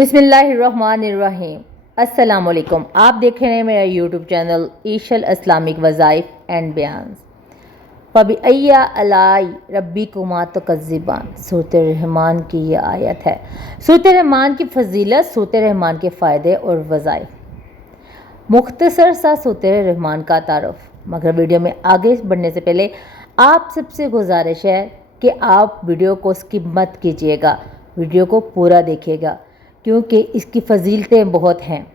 बिस्मिल्लाहिर्रहमानिर्रहीम। अस्सलाम वालेकुम। आप देख रहे हैं मेरा यूट्यूब चैनल ईशल इस्लामिक वज़ाइफ एंड बयान्स। फ़बिअय्या अलाई रब्बिकुमा तुकज़्ज़िबान। सूरत रहमान की ये आयत है। सूरत रहमान की फजीलत, सूरत रहमान के फ़ायदे और वज़ाइफ। मुख्तसर सा सूरत रहमान का तारुफ। मगर वीडियो में आगे बढ़ने से पहले आप सबसे गुजारिश है कि आप वीडियो को स्किप मत कीजिएगा, वीडियो को पूरा देखिएगा, क्योंकि इसकी फजीलतें बहुत हैं।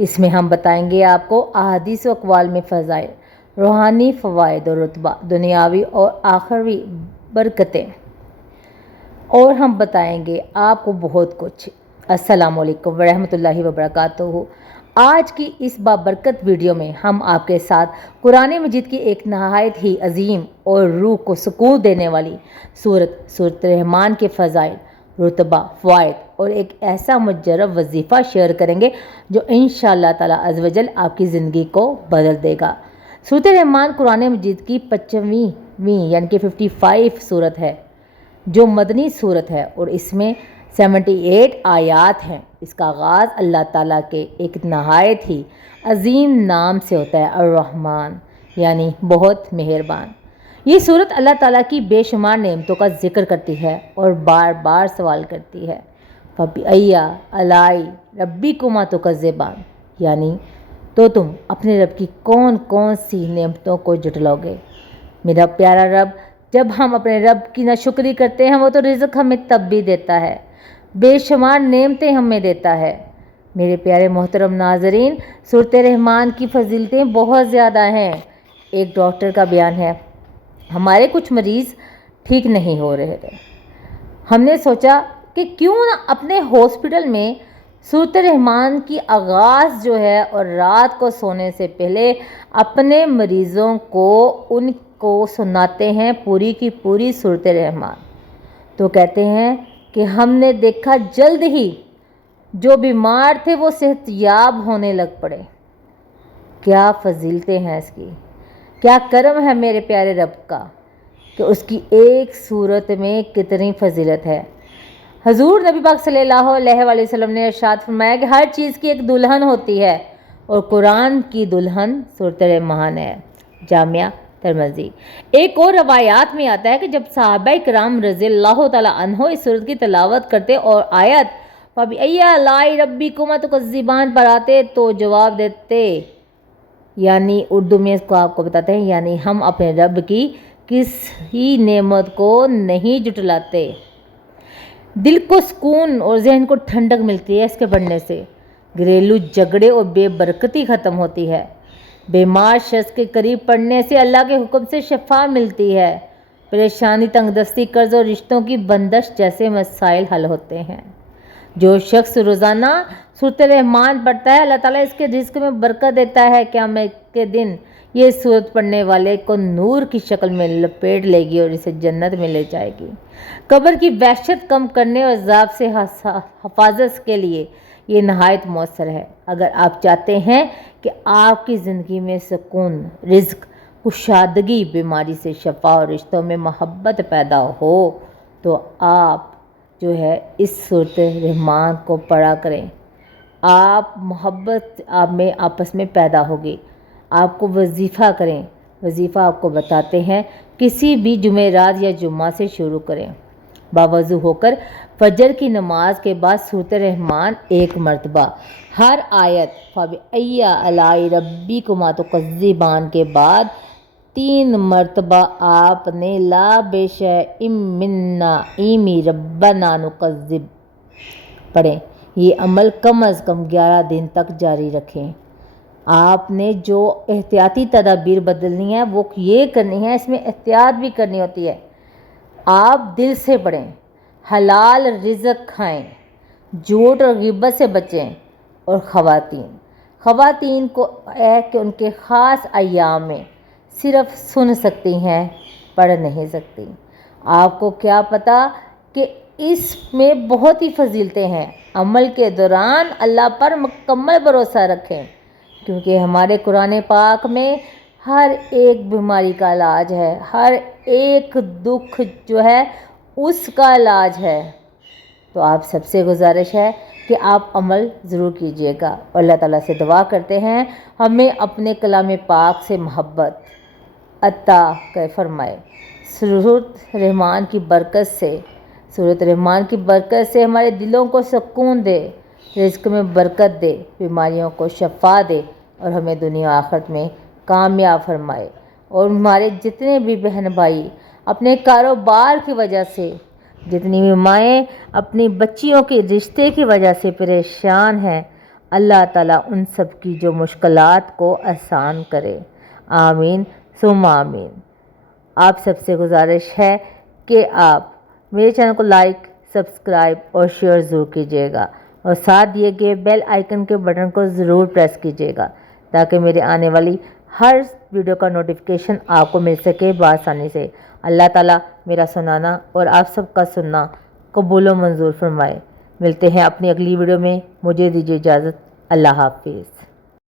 इसमें हम बताएंगे आपको अहादीस व अक़वाल में फ़ज़ाइल, रूहानी फ़वाइद और रुतबा, दुनियावी और आखिरी बरकतें, और हम बताएंगे आपको बहुत कुछ। अस्सलामु अलैकुम व रहमतुल्लाहि व बरकातुहू। आज की इस बाबरकत वीडियो में हम आपके साथ कुरान मजीद की एक नहायत ही अजीम और रूह को सुकून देने वाली सूरत रहमान के फ़ज़ाइल, रुतबा, फ़वाइद और एक ऐसा मुजर्रब वजीफ़ा शेयर करेंगे जो इंशाअल्लाह ताला अज़्ज़ वजल आपकी ज़िंदगी को बदल देगा। सूरत रहमान कुरान मजीद की 55वीं यानी कि 55 सूरत है, जो मदनी सूरत है, और इसमें 78 आयात हैं। इसका आगाज़ अल्लाह ताला के एक नहायत ही अजीम नाम से होता है, अर्रहमान, यानी बहुत मेहरबान। ये सूरत अल्लाह ताला की बेशुमार नेमतों का जिक्र करती है और बार बार सवाल करती है, फ़बिअय्या अलाई रब्बिकुमा तुकज़्ज़िबान, यानी तो तुम अपने रब की कौन कौन सी नेमतों को जुटलाओगे। मेरा प्यारा रब, जब हम अपने रब की नाशुक्री करते हैं, वो तो रिज़्क़ हमें तब भी देता है, बेशुमार नेमतें हमें देता है। मेरे प्यारे मोहतरम नाज़रीन, सूरत रहमान की फजीलतें बहुत ज़्यादा हैं। एक डॉक्टर का बयान है, हमारे कुछ मरीज़ ठीक नहीं हो रहे थे, हमने सोचा कि क्यों ना अपने हॉस्पिटल में सूरत रहमान की आगाज़ जो है, और रात को सोने से पहले अपने मरीज़ों को उनको सुनाते हैं पूरी की पूरी सूरत रहमान। तो कहते हैं कि हमने देखा जल्द ही जो बीमार थे वो सेहतयाब होने लग पड़े। क्या फजीलतें हैं इसकी, क्या करम है मेरे प्यारे रब का कि उसकी एक सूरत में कितनी फजीलत है। हजूर नबी पाक सल्लल्लाहु अलैहि वसल्लम ने इरशाद फरमाया कि हर चीज़ की एक दुल्हन होती है, और कुरान की दुल्हन सूरत रहमान है। जामिया तिरमिज़ी। एक और रवायात में आता है कि जब सहाबा किराम रज़ियल्लाहु तआला अन्हो इस सूरत की तिलावत करते और आयत फ़बिअय्या अलाई रब्बिकुमा तुकज़्ज़िबान पर आते तो जवाब देते, यानी उर्दू में इसको आपको बताते हैं, यानी हम अपने रब की किसी नेमत को नहीं जुटलाते। दिल को सुकून और जहन को ठंडक मिलती है इसके पढ़ने से। घरेलू झगड़े और बेबरकती ख़त्म होती है। बीमार शख्स के करीब पढ़ने से अल्लाह के हुक्म से शफा मिलती है। परेशानी, तंगदस्ती, कर्ज और रिश्तों की बंदिश जैसे मसाइल हल होते हैं। जो शख्स रोज़ाना सूरत रहमान पढ़ता है, अल्लाह ताला इसके रिज़्क़ में बरकत देता है। क़यामत के दिन ये सूरत पढ़ने वाले को नूर की शक्ल में लपेट लेगी और इसे जन्नत में ले जाएगी। कब्र की वहशत कम करने और अज़ाब से हिफाजत के लिए ये नहायत मौसर है। अगर आप चाहते हैं कि आपकी ज़िंदगी में सुकून, रिज़्क़, कुशादगी, बीमारी से शफा और रिश्तों में मोहब्बत पैदा हो, तो आप जो है इस सूरत रहमान को पढ़ा करें। आप मोहब्बत आप में आपस में पैदा होगी। आपको वजीफ़ा करें। वजीफ़ा आपको बताते हैं, किसी भी जुमेरात या जुम्मा से शुरू करें। बावज़ू होकर फजर की नमाज के बाद सूरत रहमान एक मरतबा, हर आयत फ़बिअय्या अलाई रब्बिकुमा तुकज़्ज़िबान के बाद 3 मरतबा आपने ला बेशइम मिन्ना इमी रब्बना नुकज़्ज़िब पढ़ें। ये अमल कम अज़ कम 11 दिन तक जारी रखें। आपने जो एहतियाती तदाबीर बदलनी है वो ये करनी है, इसमें एहतियात भी करनी होती है। आप दिल से पढ़ें, हलाल रिज़्क़ खाएं, झूठ और गिबत से बचें। और ख़वातीन को है कि उनके ख़ास अय्याम में सिर्फ़ सुन सकती हैं, पढ़ नहीं सकती। आपको क्या पता कि इसमें बहुत ही फजीलतें हैं। अमल के दौरान अल्लाह पर मुकम्मल भरोसा रखें, क्योंकि हमारे कुरान पाक में हर एक बीमारी का इलाज है, हर एक दुख जो है उसका इलाज है। تو آپ سب سے گزارش ہے کہ آپ عمل ضرور کیجیے گا، اور اللہ تعالیٰ سے دعا کرتے ہیں ہمیں اپنے کلام پاک سے محبت عطا کر فرمائے۔ سورۃ رحمان کی برکت سے ہمارے دلوں کو سکون دے، رزق میں برکت دے، بیماریوں کو شفا دے، اور ہمیں دنیا آخرت میں کامیاب فرمائے۔ اور ہمارے جتنے بھی بہن بھائی اپنے کاروبار کی وجہ سے، جتنی بھی مائیں اپنی بچیوں کے رشتے کی وجہ سے پریشان ہیں، اللہ تعالیٰ ان سب کی جو مشکلات کو آسان کرے۔ آمین ثم آمین۔ آپ سب سے گزارش ہے کہ آپ میرے چینل کو لائک، سبسکرائب اور شیئر ضرور کیجیے گا، اور ساتھ دیے گئے بیل آئیکن کے بٹن کو ضرور پریس کیجیے گا تاکہ میرے آنے والی ہر ویڈیو کا نوٹیفیکیشن آپ کو مل سکے بآسانی سے۔ اللہ تعالیٰ میرا سنانا اور آپ سب کا سننا قبول و منظور فرمائے۔ ملتے ہیں اپنی اگلی ویڈیو میں، مجھے دیجیے اجازت۔ اللہ حافظ۔